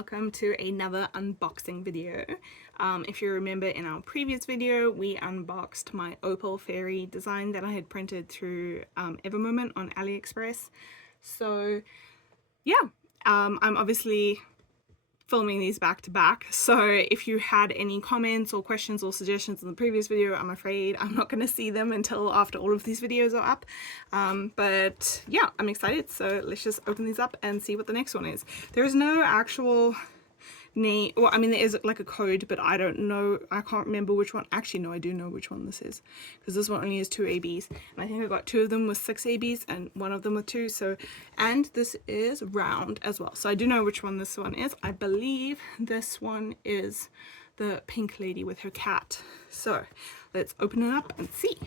welcome to another unboxing video. If you remember, in our previous video we unboxed my opal fairy design that I had printed through Evermoment on AliExpress. So yeah, I'm obviously filming these back to back, so if you had any comments or questions or suggestions in the previous video, I'm afraid I'm not going to see them until after all of these videos are up. But yeah, I'm excited, so let's just open these up and see what the next one is. There is no actual name, well, I mean there is like a code, but I don't know, I can't remember which one. Actually no, I do know which one this is, because this one only has 2 ABs, and I think I got 2 of them with 6 ABs and 1 of them with 2. So, and this is round as well, so I do know which one this one is. I believe this one is the pink lady with her cat. So let's open it up and see.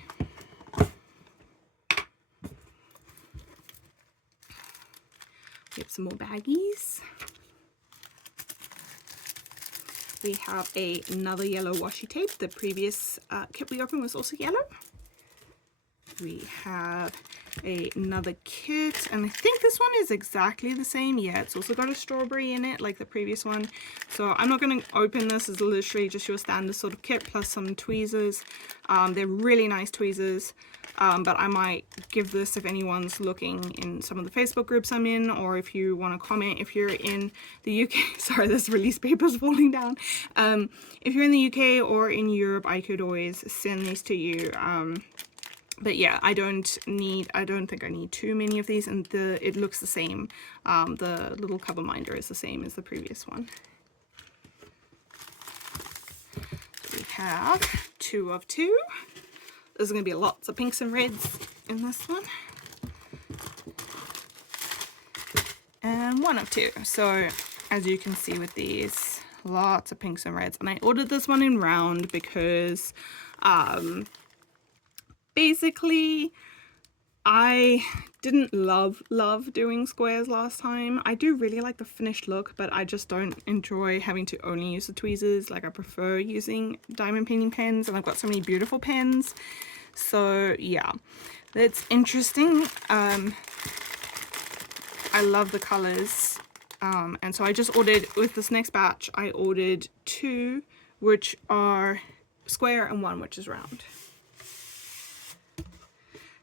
We have some more baggies. We have another yellow washi tape. The previous kit we opened was also yellow. We have another kit, and I think this one is exactly the same. Yeah, it's also got a strawberry in it like the previous one. So I'm not going to open this. It's literally just your standard sort of kit plus some tweezers. They're really nice tweezers. But I might give this if anyone's looking in some of the Facebook groups I'm in, or if you want to comment. If you're in the UK, sorry, this release paper's falling down. If you're in the UK or in Europe, I could always send these to you. But yeah, I don't think I need too many of these, and it looks the same. The little cover minder is the same as the previous one. So we have 2 of 2. There's going to be lots of pinks and reds in this one. And 1 of 2. So as you can see with these, lots of pinks and reds. And I ordered this one in round because basically I didn't love doing squares last time. I do really like the finished look, but I just don't enjoy having to only use the tweezers. Like, I prefer using diamond painting pens, and I've got so many beautiful pens. So yeah, that's interesting. I love the colors, and so I just ordered, with this next batch I ordered 2 which are square and 1 which is round.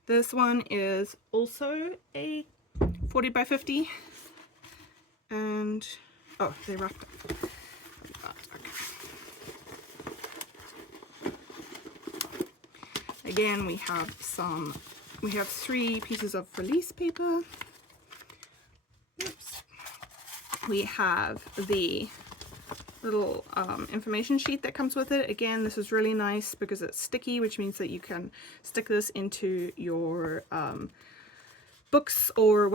This one is also a 40 by 50, and oh, they wrapped up. Okay. Again, we have 3 pieces of release paper. Oops. We have the little information sheet that comes with it. Again, this is really nice because it's sticky, which means that you can stick this into your books or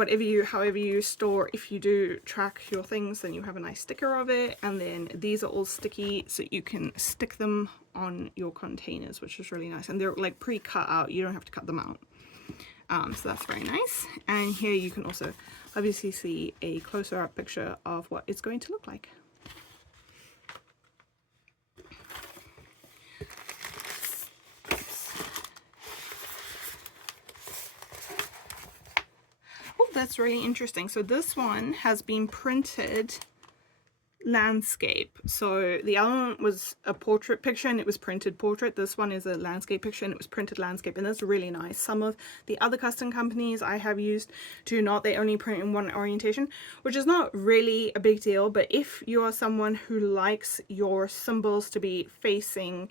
however you store. If you do track your things, then you have a nice sticker of it. And then these are all sticky, so you can stick them on your containers, which is really nice. And they're like pre-cut out, you don't have to cut them out. So that's very nice. And here you can also obviously see a closer up picture of what it's going to look like. That's really interesting. So this one has been printed landscape. So the other one was a portrait picture and it was printed portrait. This one is a landscape picture and it was printed landscape, and that's really nice. Some of the other custom companies I have used do not. They only print in one orientation, which is not really a big deal. But if you are someone who likes your symbols to be facing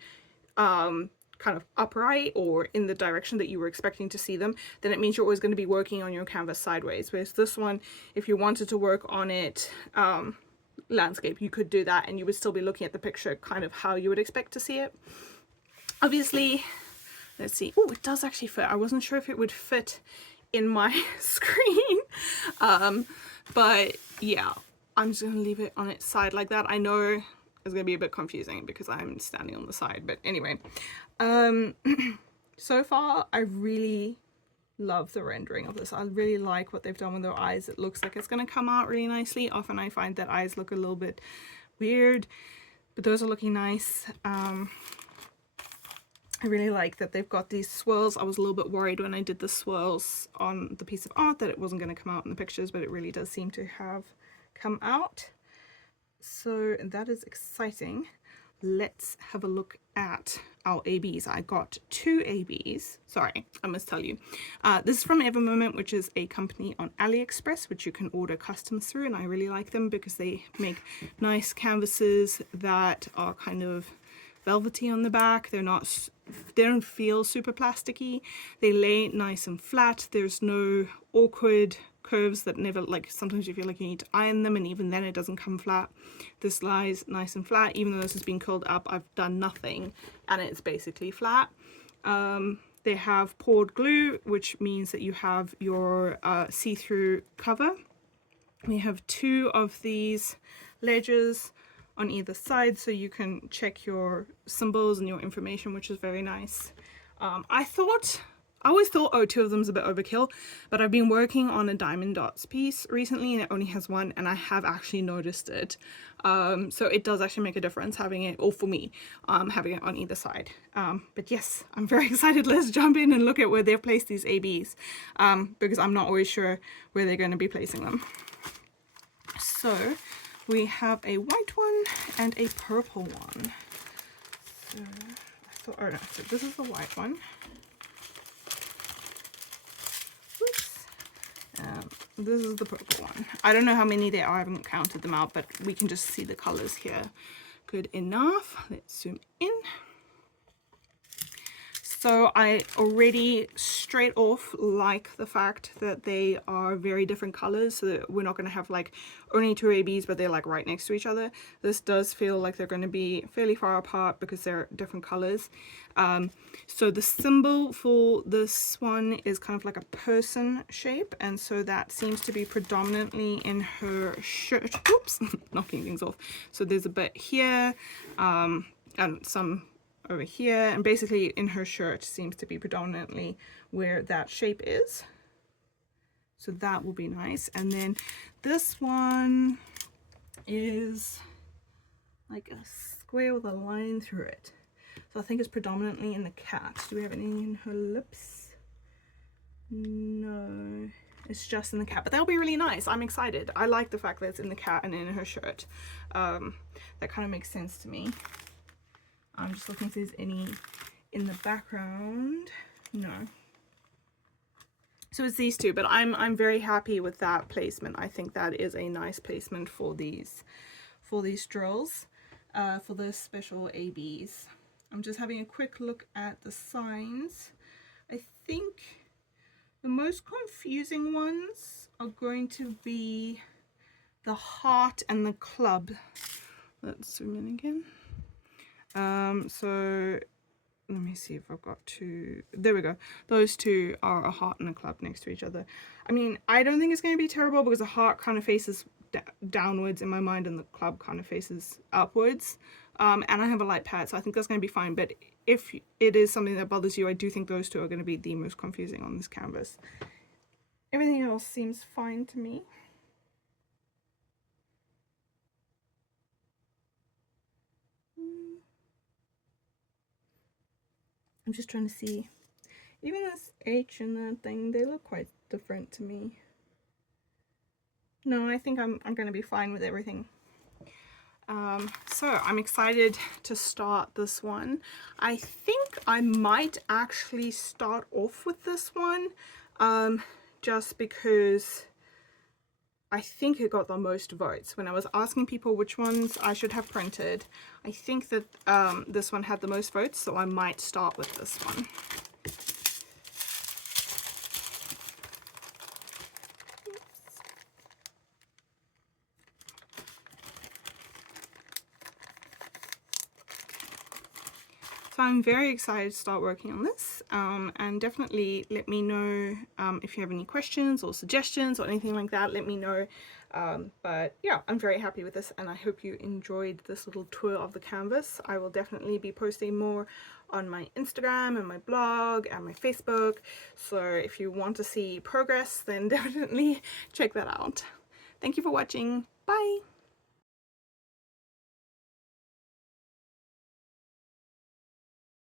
kind of upright or in the direction that you were expecting to see them, then it means you're always going to be working on your canvas sideways. Whereas this one, if you wanted to work on it landscape, you could do that and you would still be looking at the picture kind of how you would expect to see it. Obviously, let's see. Oh, it does actually fit. I wasn't sure if it would fit in my screen, but yeah, I'm just gonna leave it on its side like that. I know it's gonna be a bit confusing because I'm standing on the side, but anyway. So far I really love the rendering of this. I really like what they've done with their eyes. It looks like it's going to come out really nicely. Often I find that eyes look a little bit weird, but those are looking nice. I really like that they've got these swirls. I was a little bit worried when I did the swirls on the piece of art that it wasn't going to come out in the pictures, but it really does seem to have come out. So that is exciting. Let's have a look at our ABs. I got 2 ABs. Sorry, I must tell you. This is from Evermoment, which is a company on AliExpress, which you can order customs through, and I really like them because they make nice canvases that are kind of velvety on the back. They don't feel super plasticky. They lay nice and flat. There's no awkward curves that never, like, sometimes you feel like you need to iron them, and even then it doesn't come flat. This lies nice and flat. Even though this has been curled up, I've done nothing and it's basically flat. They have poured glue, which means that you have your see-through cover. We have 2 of these ledges on either side, so you can check your symbols and your information, which is very nice. I always thought, oh, 2 of them is a bit overkill, but I've been working on a diamond dots piece recently and it only has 1, and I have actually noticed it. So it does actually make a difference having it, or for me, having it on either side. But yes, I'm very excited. Let's jump in and look at where they've placed these ABs, because I'm not always sure where they're going to be placing them. So we have a white one and a purple one. So this is the white one. This is the purple one. I don't know how many there are, I haven't counted them out, but we can just see the colors here good enough. Let's zoom in. So I already straight off like the fact that they are very different colors, so that we're not going to have like only 2 ABs but they're like right next to each other. This does feel like they're going to be fairly far apart because they're different colors. So the symbol for this one is kind of like a person shape, and so that seems to be predominantly in her shirt. Oops, knocking things off. So there's a bit here, and some over here, and basically in her shirt seems to be predominantly where that shape is. So that will be nice. And then this one is like a square with a line through it. So I think it's predominantly in the cat. Do we have any in her lips? No, it's just in the cat, but that'll be really nice. I'm excited. I like the fact that it's in the cat and in her shirt. That kind of makes sense to me. I'm just looking if there's any in the background. No. So it's these 2, but I'm very happy with that placement. I think that is a nice placement for these drills, for the special ABs. I'm just having a quick look at the signs. I think the most confusing ones are going to be the heart and the club. Let's zoom in again. So let me see if I've got 2. There we go. Those 2 are a heart and a club next to each other. I mean, I don't think it's going to be terrible because the heart kind of faces downwards in my mind and the club kind of faces upwards. And I have a light pad, so I think that's going to be fine. But if it is something that bothers you, I do think those 2 are going to be the most confusing on this canvas. Everything else seems fine to me. I'm just trying to see. Even this H and that thing, they look quite different to me. No, I think I'm going to be fine with everything. So I'm excited to start this one. I think I might actually start off with this one, just because I think it got the most votes. When I was asking people which ones I should have printed, I think that this one had the most votes, so I might start with this one. So I'm very excited to start working on this, and definitely let me know if you have any questions or suggestions or anything like that. Let me know. But yeah, I'm very happy with this, and I hope you enjoyed this little tour of the canvas. I will definitely be posting more on my Instagram and my blog and my Facebook. So if you want to see progress, then definitely check that out. Thank you for watching. Bye!